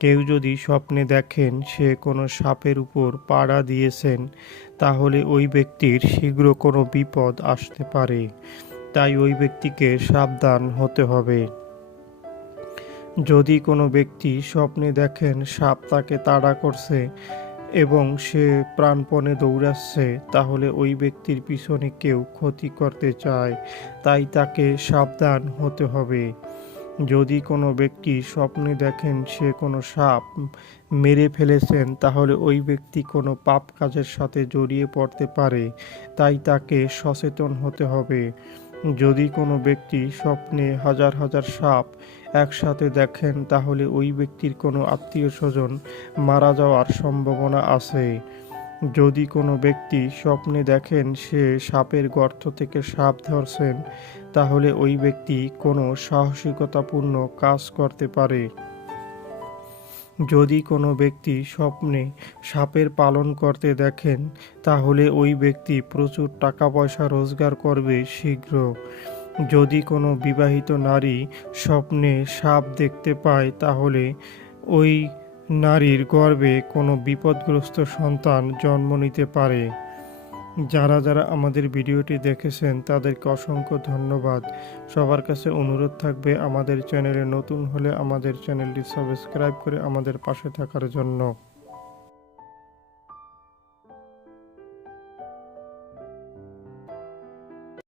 কেউ যদি স্বপ্নে দেখেন সে কোনো সাপের উপর পাড়া দিয়েছেন, তাহলে ওই ব্যক্তির শীঘ্র কোনো বিপদ আসতে পারে। তাই ওই ব্যক্তিকে সাবধান হতে হবে। যদি কোনো ব্যক্তি স্বপ্নে দেখেন সাপ তাকে তাড়া করছে এবং সে প্রাণপণে দৌড়াচ্ছে, তাহলে ওই ব্যক্তির পিছনে কেউ ক্ষতি করতে চায়। তাই তাকে সাবধান হতে হবে। যদি কোনো ব্যক্তি স্বপ্নে দেখেন সে কোনো সাপ মেরে ফেলেছেন, তাহলে ওই ব্যক্তি কোনো পাপ কাজের সাথে জড়িয়ে পড়তে পারে, তাই তাকে সচেতন হতে হবে। যদি কোনো ব্যক্তি স্বপ্নে হাজার হাজার সাপ একসাথে দেখেন, তাহলে ওই ব্যক্তির কোনো আত্মীয় স্বজন মারা যাওয়ার সম্ভাবনা আছে। যদি কোনো ব্যক্তি স্বপ্নে দেখেন সে সাপের গর্ত থেকে সাপ ধরছেন, তাহলে ওই ব্যক্তি কোনো সাহসিকতাপূর্ণ কাজ করতে পারে। যদি কোনো ব্যক্তি স্বপ্নে সাপের পালন করতে দেখেন, তাহলে ওই ব্যক্তি প্রচুর টাকা পয়সা রোজগার করবে শীঘ্র। যদি কোনো বিবাহিত নারী স্বপ্নে সাপ দেখতে পায়, তাহলে ওই নারীর গর্বে কোনো বিপদগ্রস্ত সন্তান জন্ম নিতে পারে। যারা যারা আমাদের ভিডিওটি দেখেছেন, তাদেরকে অসংখ্য ধন্যবাদ। সবার কাছে অনুরোধ থাকবে আমাদের চ্যানেলে নতুন হলে আমাদের চ্যানেলটি সাবস্ক্রাইব করে আমাদের পাশে থাকার জন্য।